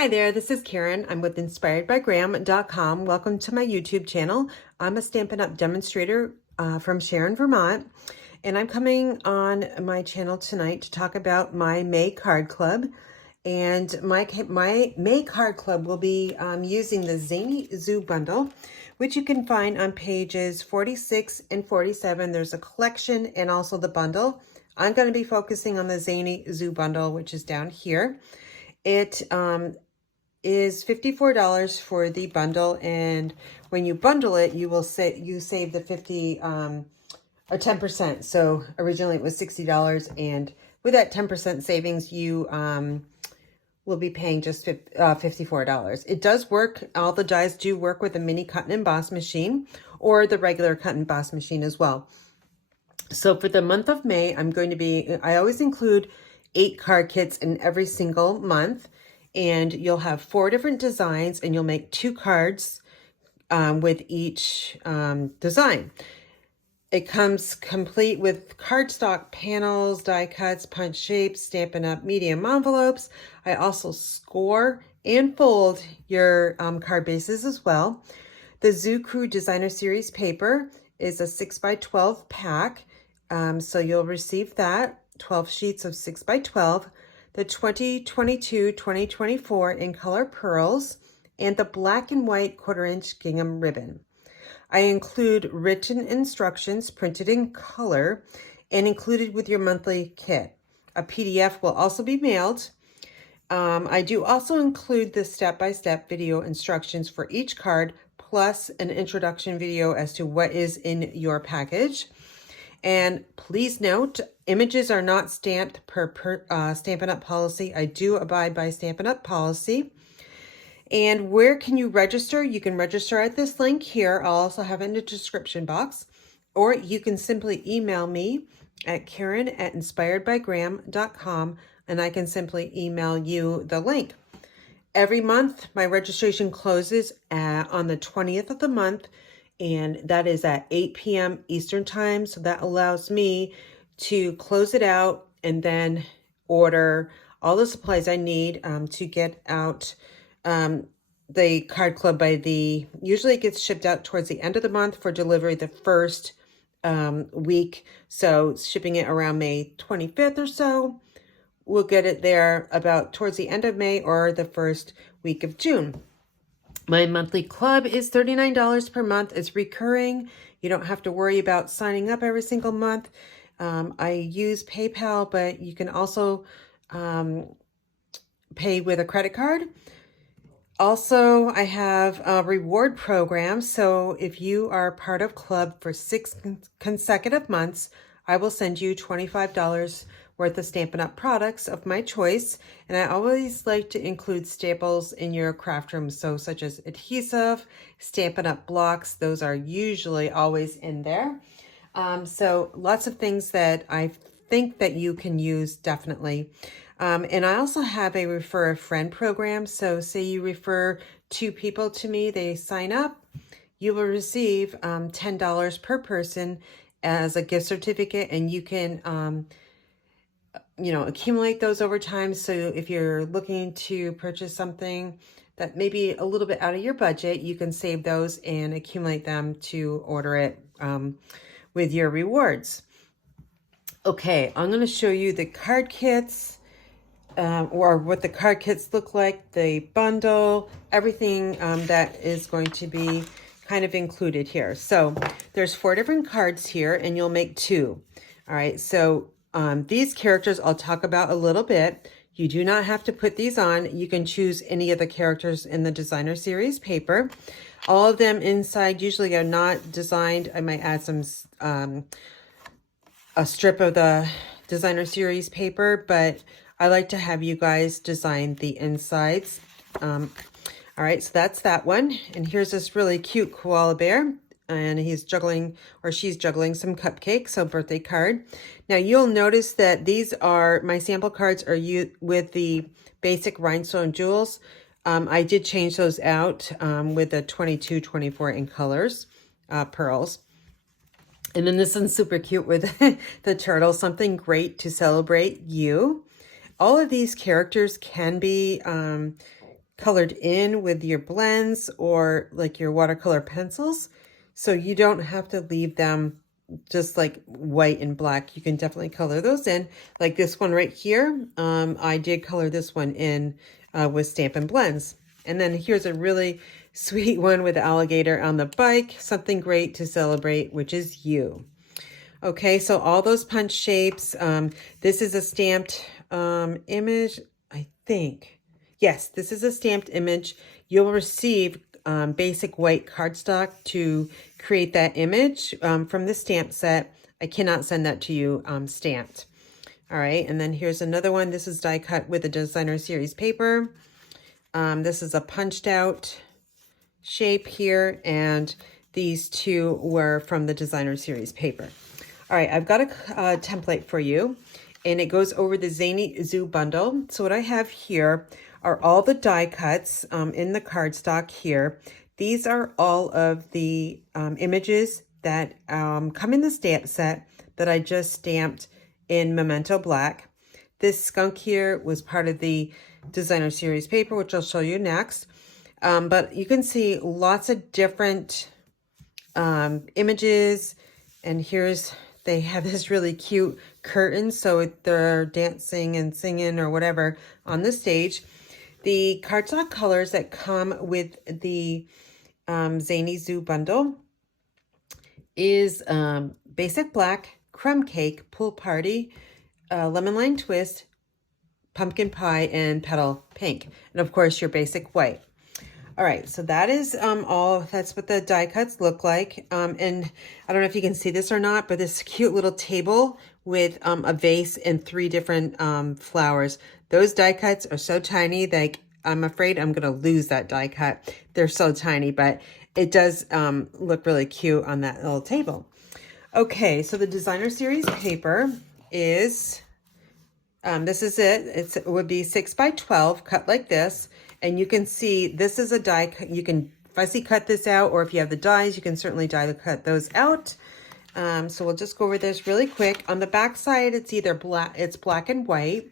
Hi there, this is Karen. I'm with inspiredbygram.com. Welcome to my YouTube channel. I'm a Stampin' Up! Demonstrator from Sharon, Vermont, and I'm coming on my channel tonight to talk about my May card club. And my May card club will be using the Zany Zoo bundle, which you can find on pages 46 and 47. There's a collection and also the bundle. I'm going to be focusing on the Zany Zoo bundle, which is down here. It is $54 for the bundle, and when you bundle it, you save the 10%. So originally it was $60, and with that 10% savings, you will be paying just $54. It does work. All the dies do work with a mini cut and emboss machine or the regular cut and emboss machine as well. So for the month of May, I always include 8 card kits in every single month, and you'll have 4 different designs, and you'll make 2 cards with each design. It comes complete with cardstock panels, die cuts, punch shapes, Stampin' Up! Medium envelopes. I also score and fold your card bases as well. The Zoo Crew Designer Series paper is a 6x12 pack. So you'll receive that, 12 sheets of 6x12, the 2022-2024 in color pearls, and the black and white 1/4-inch gingham ribbon. I include written instructions printed in color and included with your monthly kit. A PDF will also be mailed. I do also include the step-by-step video instructions for each card, plus an introduction video as to what is in your package. And please note, images are not stamped per Stampin' Up! Policy. I do abide by Stampin' Up! Policy. And where can you register? You can register at this link here. I'll also have it in the description box. Or you can simply email me at karen@inspiredbygram.com, and I can simply email you the link. Every month, my registration closes on the 20th of the month, and that is at 8 p.m. Eastern time. So that allows me to close it out and then order all the supplies I need to get out the card club usually it gets shipped out towards the end of the month for delivery the first week. So shipping it around May 25th or so. We'll get it there about towards the end of May or the first week of June. My monthly club is $39 per month. It's recurring. You don't have to worry about signing up every single month. I use PayPal, but you can also pay with a credit card. Also, I have a reward program. So if you are part of club for 6 consecutive months, I will send you $25 worth of Stampin' Up! Products of my choice. And I always like to include staples in your craft room, so such as adhesive, Stampin' Up! Blocks. Those are usually always in there. So lots of things that I think that you can use, definitely. And I also have a refer a friend program. So say you refer 2 people to me, they sign up, you will receive $10 per person as a gift certificate, and you can accumulate those over time. So if you're looking to purchase something that may be a little bit out of your budget, you can save those and accumulate them to order it with your rewards. Okay, I'm going to show you the card kits, or what the card kits look like, the bundle, everything that is going to be kind of included here. So there's 4 different cards here, and you'll make 2. All right, so these characters I'll talk about a little bit. You do not have to put these on. You can choose any of the characters in the designer series paper. All of them inside usually are not designed. I might add some a strip of the designer series paper, but I like to have you guys design the insides. All right, so that's that one. And here's this really cute koala bear, and he's juggling, or she's juggling, some cupcakes, so birthday card. Now you'll notice that these are, my sample cards are with the basic rhinestone jewels. I did change those out with the 22-24 in colors, pearls. And then this one's super cute with the turtle, something great to celebrate you. All of these characters can be colored in with your blends or like your watercolor pencils. So you don't have to leave them just like white and black. You can definitely color those in. Like this one right here, I did color this one in with Stampin' Blends. And then here's a really sweet one with the alligator on the bike, something great to celebrate, which is you. Okay, so all those punch shapes. This is a stamped image, I think. Yes, this is a stamped image. You'll receive basic white cardstock to create that image from the stamp set. I cannot send that to you stamped. All right, and then here's another one. This is die cut with a designer series paper. This is a punched out shape here, and these two were from the designer series paper. All right, I've got a template for you, and it goes over the Zany Zoo bundle. So what I have here are all the die cuts in the cardstock here. These are all of the images that come in the stamp set that I just stamped in Memento Black. This skunk here was part of the designer series paper, which I'll show you next. But you can see lots of different images, and they have this really cute curtain, so they're dancing and singing or whatever on the stage. The cardstock colors that come with the Zany Zoo bundle is basic black, crumb cake, pool party, lemon lime twist, pumpkin pie, and petal pink, and of course your basic white. All right, so that is that's what the die cuts look like. And I don't know if you can see this or not, but this cute little table with a vase and 3 different flowers. Those die cuts are so tiny that I'm afraid I'm gonna lose that die cut. They're so tiny, but it does look really cute on that little table. Okay, so the designer series paper is, this is it. It would be 6 by 12 cut like this. And you can see this is a die cut. You can fussy cut this out, or if you have the dies, you can certainly die cut those out. So we'll just go over this really quick. On the back side, it's either black and white.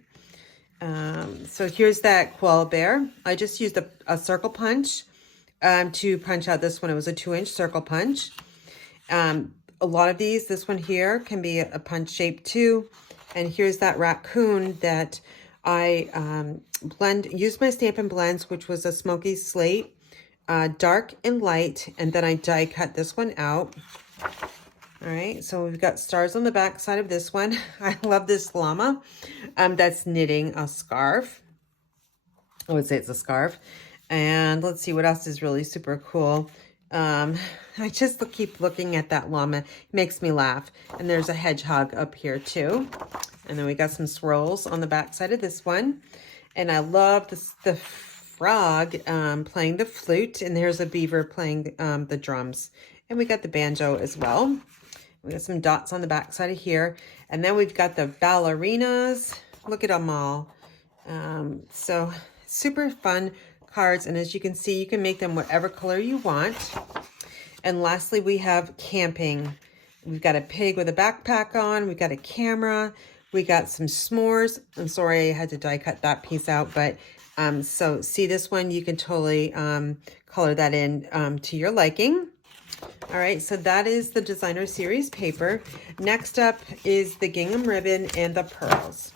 So here's that koala bear. I just used a circle punch to punch out this one. It was a 2-inch circle punch. A lot of these, this one here can be a punch shape too. And here's that raccoon that I used my Stampin' Blends, which was a smoky slate, dark and light, and then I die cut this one out. All right, so we've got stars on the back side of this one. I love this llama that's knitting a scarf. I would say it's a scarf. And let's see what else is really super cool. I just keep looking at that llama. It makes me laugh. And there's a hedgehog up here too. And then we got some swirls on the back side of this one. And I love the frog playing the flute. And there's a beaver playing the drums. And we got the banjo as well. We got some dots on the back side of here. And then we've got the ballerinas. Look at them all. So super fun cards. And as you can see, you can make them whatever color you want. And lastly, we have camping. We've got a pig with a backpack on. We've got a camera. We got some s'mores. I'm sorry I had to die cut that piece out, but so see this one, you can totally color that in to your liking. All right, so that is the designer series paper. Next up is the gingham ribbon and the pearls.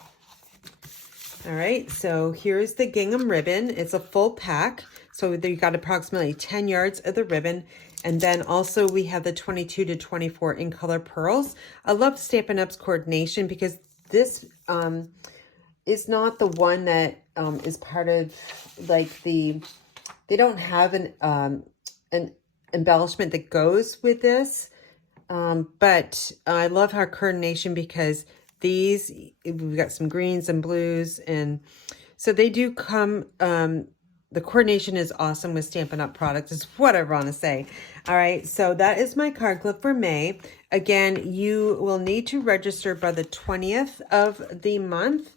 All right, so here's the gingham ribbon. It's a full pack. So you got approximately 10 yards of the ribbon. And then also we have the 22 to 24 in color pearls. I love Stampin' Up's coordination because this is not the one that is part of like they don't have an embellishment that goes with this. But I love her coordination because we've got some greens and blues, and so they do come, the coordination is awesome with Stampin' Up products, is what I want to say. All right, so that is my card clip for May. Again, you will need to register by the 20th of the month,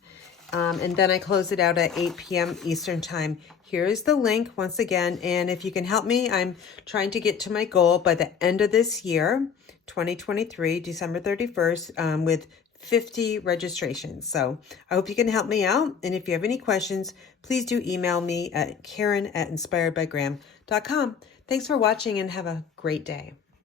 and then I close it out at 8 p.m. Eastern time. Here is the link once again, and if you can help me, I'm trying to get to my goal by the end of this year, 2023, December 31st, with 50 registrations. So I hope you can help me out. And if you have any questions, please do email me at Karen@inspiredbygram.com. Thanks for watching and have a great day.